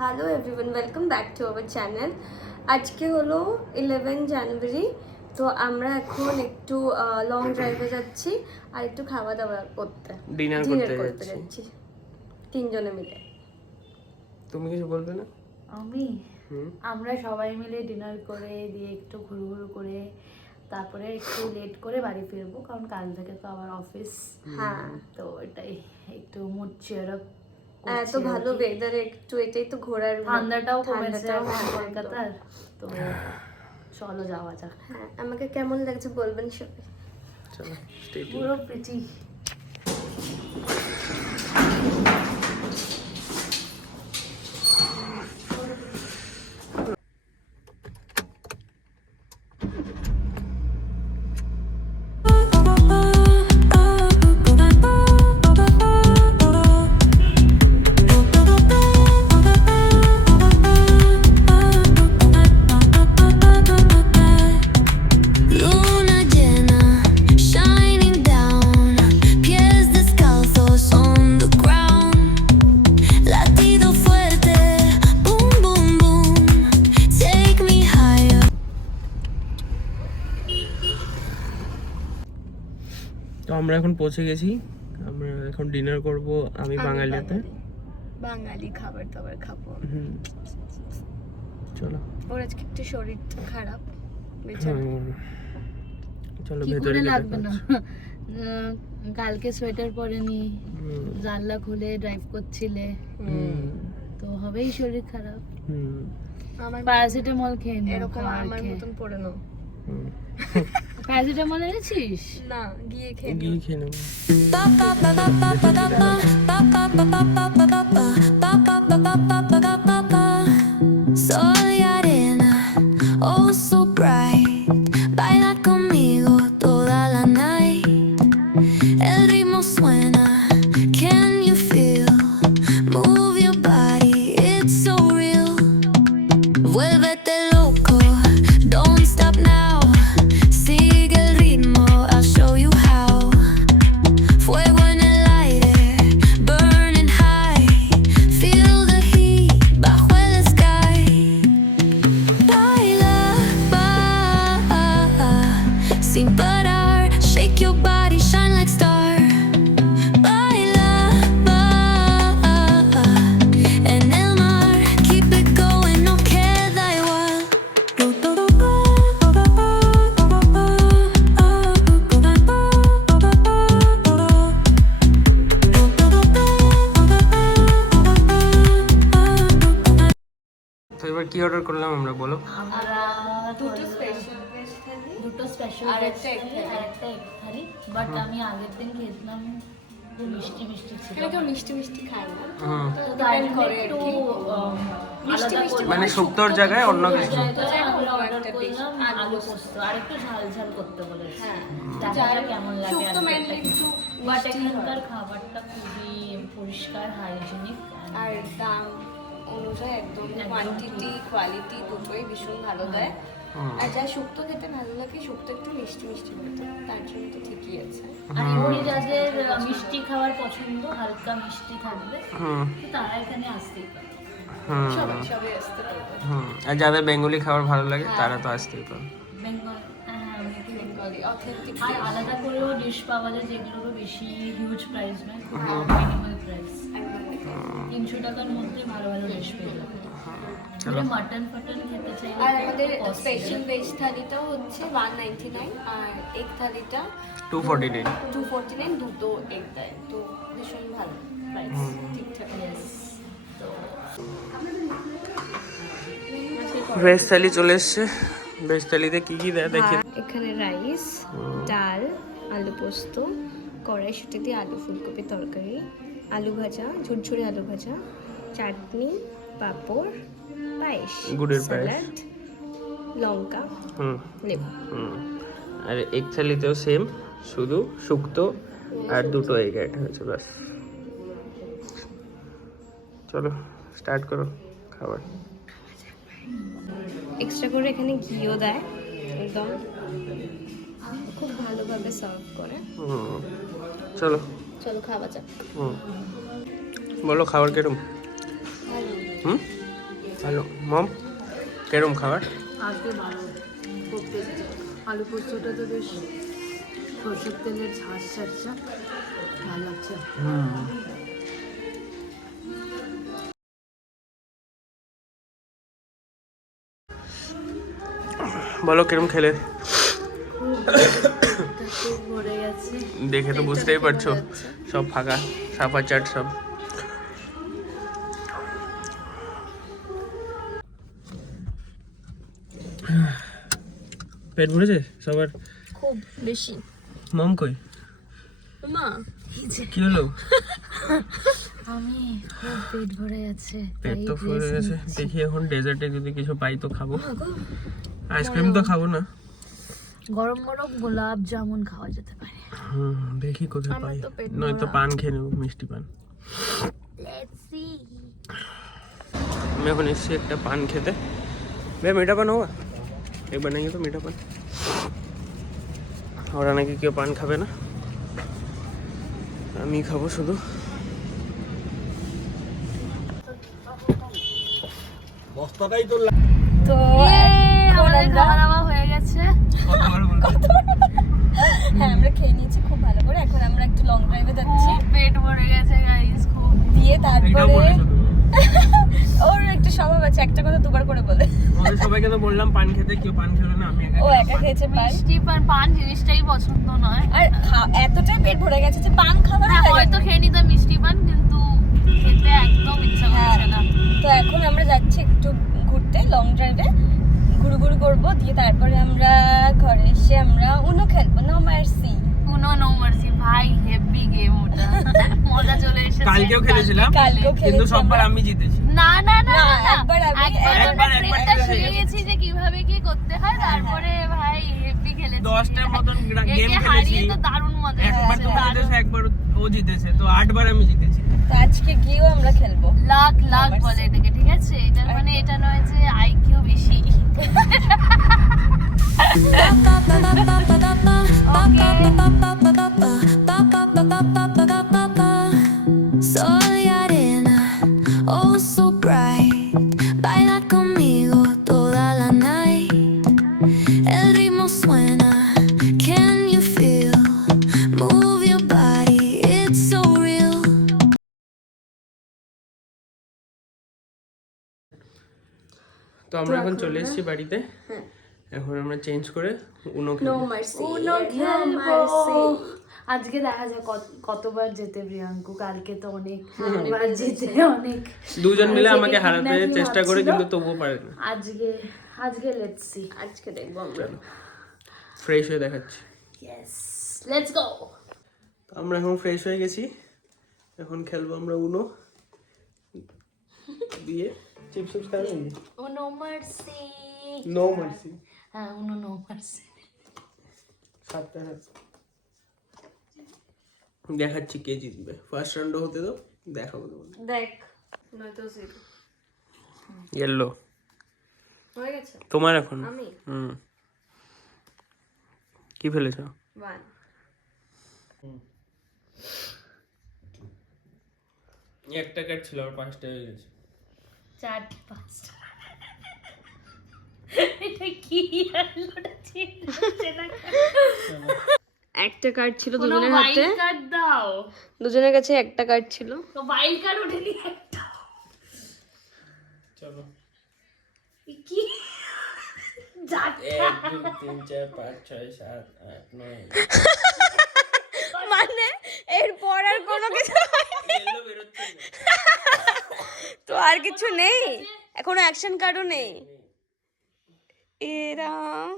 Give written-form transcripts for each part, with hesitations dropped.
Hello everyone, welcome back to our channel. আজকে হলো 11 জানুয়ারি। তো আমরা এখন একটু লং ড্রাইভে যাচ্ছি আর একটু খাওয়া দাওয়া করতে, ডিনার করতে যাচ্ছি তিনজনে মিলে। তুমি কিছু বলবে না? আমরা সবাই মিলে ডিনার করে দিয়ে একটু ঘুরঘুর করে তারপরে একটু লেট করে বাড়ি ফিরবো, কারণ কাল থেকে তো আবার অফিস। হ্যাঁ, তো এটাই একটু মুড চিয়ার আপ। এত ভালো ওয়েদারে একটু এটাই তো ঘোরার, ঠান্ডাটাও কমেছে কলকাতার। তো চলো যাওয়া যাক। হ্যাঁ, আমাকে কেমন লাগছে বলবেন সবাই। চলো স্টে টিউন। পুরো প্রিটি। তো আমরা এখন পৌঁছে গেছি। আমরা এখন ডিনার করব। আমি বাঙালিতে বাঙালি খাবার দাবার খাবো। চলো। ওর আজকে একটু শরীর খারাপ, চলো কি ভেতরে করে গিয়ে লাগবে না? দেখা কালকে সোয়েটার পরেনি, জানলা খুলে ড্রাইভ করছিলে, তো হবেই শরীর খারাপ। আমার প্যারাসিটামল খেয়ে নে, এরকম আমার মতন পড়ে নাও। প্যারাসিটামল এনেছিস? না, গিয়ে খেয়ে গিয়ে খেয়ে নেবো। Sol y arena, oh so bright. Baila conmigo toda la night. El ritmo suena, can you feel? Move your body, it's so real. Vuélvete loco, don't stop now. Sigue el ritmo, I'll show you how. Fuego en el aire, burning high. Feel the heat bajo el sky. Baila, sin parar. Shake your body, shine like star. Baila, en el mar. Keep it going, no queda igual. তো এবার কি order করলাম আমরা, বলো? আমরা দুটো special veg থালি, দুটো special আর একটা egg থালি। আর একটা egg থালি। বাট আমি আগের দিন খেয়েছিলাম, খুব মিষ্টি মিষ্টি ছিল। এখানে কেউ মিষ্টি মিষ্টি খায় না, তো তাই depend করে আর একটু কি। মিষ্টি আলাদা মিষ্টি করে মানে শুক্তোর জায়গায় অন্য কিছু। জায়গায় আমরা অন্য অর্ডার একটা dish, করলাম আলু আলু পোস্ত। পোস্ত আর একটু ঝাল ঝাল করতে বলেছি। হ্যাঁ, দেখা যাক কেমন লাগে। শুক্তো mainly একটু বাট মিষ্টি এখানকার হয়। খাবারটা খুবই পরিষ্কার, হাইজিনিক। আর দাম অনুযায়ী একদম কোয়ান্টিটি কোয়ালিটি দুটোই ভীষণ ভালো দেয়। আর যা শুক্তো খেতে ভালো লাগে, শুক্তো একটু মিষ্টি মিষ্টি হতো, তার জন্য তো ঠিকই আছে। আর এমনি যাদের মিষ্টি খাবার পছন্দ, হালকা মিষ্টি থাকবে, তো তারা এখানে আসতেই পারে। সবাই সবাই আসতে পারবে। আর যাদের বেঙ্গলি খাবার ভালো লাগে তারা তো আসতেই পারে। Bengal, Bengali authentic. আর আলাদা করেও ডিশ পাওয়া যায় যেগুলোরও বেশি হিউজ প্রাইস নয়, খুব মিনিমাল প্রাইস। 300 টাকার মধ্যে ভালো ভালো ডিশ পেয়ে যাবে। চলো। মাটন ফাটন খেতে চাইলে আর তো আমাদের costly। স্পেশাল ভেজ থালিটাও হচ্ছে 199, আর এগ থালিটা 249। 249, দুটো এগ দেয়, তো ভীষণ ভালো প্রাইস, ঠিকঠাক। Yes. তো ভেজ থালি চলে এসছে। ভেজ থালিতে কি কি দেয় দেখি। এখানে রাইস, ডাল, আলু পোস্ত, কড়াইশুঁটি দিয়ে আলু ফুলকপি তরকারি, আলু ভাজা, ঝুরঝুরে আলু ভাজা, চাটনি, পাঁপড়, পায়েস, গুড়ের পায়েস, স্যালাড, লঙ্কা, লেবু। আর এগ থালিতেও সেম, শুধু শুক্তো আর দুটো এগ অ্যাড হয়েছে, ব্যাস। চলো স্টার্ট করো খাবার। এক্সট্রা করে এখানে ঘিও দেয়, একদম খুব ভালোভাবে সার্ভ করে। চলো চলো খাওয়া যাক। বলো খাবার কিরম? ভালো, হুম ভালো। মম কেরম খাবার? আজকে ভালো, খুব টেস্টি। আলু পোস্তটা তো বেশ সরষের তেলের ঝাঁস ছাড়ছে, ভালো লাগছে। বলো কিরম খেলে? খুব ভরে গেছে। দেখে তো বুঝতেই পারছো সব ফাঁকা, সাফা চাট সব। পেট ভরেছে সবার? খুব বেশি। মম কই? মা কি হলো? আমি খুব পেট ভরে গেছে, পেট তো তাই ফুলে rest গেছে। নিচ্ছি। দেখি এখন ডেজার্টে যদি কিছু পাই তো খাবো। আইসক্রিম তো খাবো না। গরম গরম গোলাপ জামুন খাওয়া যেতে পারে। দেখি কোথায় আমার পাই, তো পেট নয়তো পান খেয়ে নেবো, মিষ্টি পান। Let's see. আমি এখন এসেছি একটা পান খেতে। भैया मीठा पान होगा? एक बनाएंगे तो मीठा पान। और নাকি কেউ পান খাবে না, আমি খাবো শুধু। তো আমাদের খাওয়া দাওয়া হয়ে গেছে। হ্যাঁ আমরা খেয়ে নিয়েছি খুব ভালো করে। এখন আমরা একটু লং ড্রাইভে যাচ্ছি, খুব পেট ভরে গেছে গাইস, খুব। দিয়ে তারপরে ওর একটু স্বভাব আছে, একটা কথা দুবার করে বলে। আমাদের সবাইকে তো বললাম পান খেতে, কেউ পান খেলো না, আমি একা ও একা খেয়েছে পান। মিষ্টি পান জিনিসটাই পছন্দ নয়। আর এতটাই পেট ভরে গেছে যে পান খাবার হয়তো খেয়ে নিতাম মিষ্টি পান, কিন্তু খেতে একদম ইচ্ছা করছে না। তো এখন আমরা যাচ্ছি একটু ঘুরতে, লং ড্রাইভে ঘুরু ঘুরু করবো, দিয়ে তারপরে আমরা ঘরে এসে আমরা উনো খেলবো, নো মার্সি। উনো নো মার্সি ভাই, হেভি গেম ওটা, মজা চলে এসেছে। কালকেও খেলেছিলাম, কালকেও কিন্তু খেলেছি সববার আমরা। আমি জিতেছি। না না না না, না, একবার আমি- একবার একবার ট্রেনটা হেরে শিখে গেছি যে কিভাবে কি করতে হয়, তারপরে ভাই হেভি খেলেছি। 10টার মতন গেম একে খেলেছি, হারিয়ে তো দারুণ মজা একবার এসেছে, তুমি দারুণ। জিতেছো, একবার ও জিতেছে, তো 8বার আমি জিতেছি। তো আজকে গিয়েও আমরা খেলবো। লাখ লাখ Numbers. বলে এটাকে, ঠিক আছে? এটা মানে এটা নয় যে আইকিউ বেশি। Sol y arena, oh so bright. Baila conmigo toda la night. El ritmo suena, can you feel? Move your body, it's so real. তো আমরা এখন চলে এসেছি বাড়িতে। এখন আমরা চেঞ্জ করে উনো খেলবো। মার্সি। উনো খেলবো। আজকে দেখা যায় কতবার জেতে প্রিয়াঙ্কু। কালকে তো অনেক বার জিতে, অনেক দুজন মিলে second আমাকে হারাতে kidnapping চেষ্টা করে, হচ্ছিল। কিন্তু তবুও পারে না। আজকে লেটস সি। আজকে দেখবো আমরা। ফ্রেশ হয়ে দেখাচ্ছি। Yes, let's go. আমরা এখন ফ্রেশ হয়ে গেছি, এখন খেলবো আমরা উনো দিয়ে। চিপস চিপস খাবে নাকি? Uno mercy. No mercy. হ্যাঁ, উনো নো মার্সি। 7টা দেখাচ্ছি কে জিতবে। ফার্স্ট রাউন্ড হতে দাও, দেখাবো তোমাকে। দেখ, নয়তো জিরো ইয়েলো হয়ে গেছে। তোমার এখন। আমি কি ফেলেছো? 1 একটা কার্ড ছিল, আর 5টা হয়ে গেছে। 4-5টা। এটা কি আলোটা ছিল না? একটা কার্ড ছিল কোনো দুজনের হাতে, ওয়াইল্ড কার্ড দাও। দুজনের কাছে একটা কার্ড ছিল। তো ওয়াইল্ড কার্ড ওঠেনি একটা। চলো, কি 1 2 3 4 5 6 7 8 9। মানে এরপর আর কোনো কিছু হয়নি। ইয়েলো বেরোচ্ছে না। তো আর কিছু নেই, এখনো অ্যাকশন কার্ডও নেই। এরাম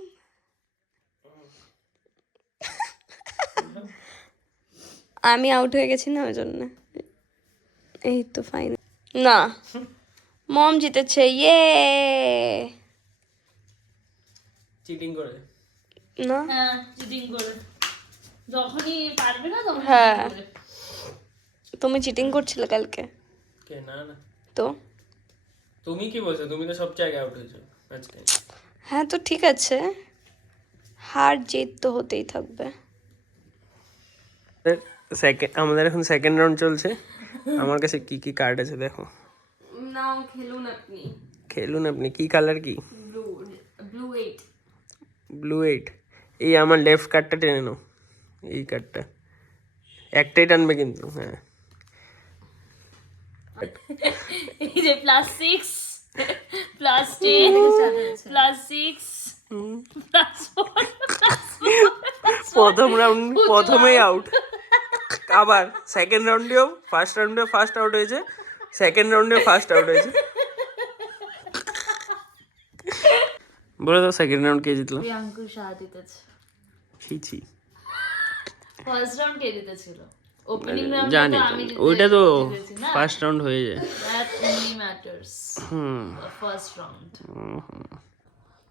আমি আউট হয়ে গেছি না, ওই জন্য। এই তো ফাইন না, মম জিতেছে, ইয়ে। চিটিং করে। না হ্যাঁ, চিটিং করে। যখনই পারবে না তখন হ্যাঁ। cheating করে। তুমি চিটিং করছিলে কালকে কে? না না, তো। তুমি কি বলছো? তুমি তো সব জায়গায় আউট হয়েছো আজকে। হ্যাঁ তো ঠিক আছে, হার জিত তো হতেই থাকবে। আমাদের এখন সেকেন্ড রাউন্ড চলছে। আমার কাছে কি কি কার্ড আছে দেখো। নাও খেলুন আপনি। খেলুন আপনি। কি কালার কি? Blue 8 blue 8। এই আমার লেফট কার্ডটা টেনে নাও, এই কার্ডটা একটাই টানবে কিন্তু। হ্যাঁ এই যে +6 +10 +6 +4 প্রথম রাউন্ড প্রথমেই আউট। আবার সেকেন্ড রাউন্ডেও ফার্স্ট রাউন্ডে ফার্স্ট আউট হয়েছে, সেকেন্ড রাউন্ডে ফার্স্ট আউট হয়েছে। বলে দাও সেকেন্ড রাউন্ড কে জিতলো? প্রিয়াঙ্কুর শাহ জিতেছে। ছিছি, ফার্স্ট রাউন্ড কে জিতেছিল? ওপেনিং রাউন্ড জানি তো তো, আমি ওইটা তো জিতেছি না। ফার্স্ট রাউন্ড হয়ে যায়। That only matters. Hmm first round.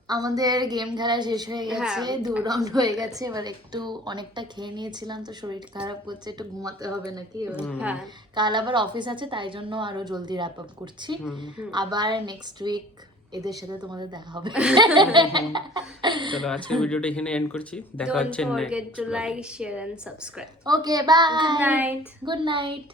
আমাদের গেম খেলা শেষ হয়ে গেছে, 2 রাউন্ড হয়ে গেছে। এবার একটু অনেকটা খেয়ে নিয়েছিলাম তো শরীর খারাপ করছে, একটু ঘুমাতে হবে নাকি এবার। হ্যাঁ কাল আবার অফিস আছে, তাই জন্য আরো জলদি র্যাপ আপ করছি। আবার নেক্সট উইক এদের সাথে তোমাদের দেখা হবে। চলো আজকের ভিডিওটা এখানে এন্ড করছি, দেখা don't হচ্ছে forget to like share and subscribe okay bye, good night good night.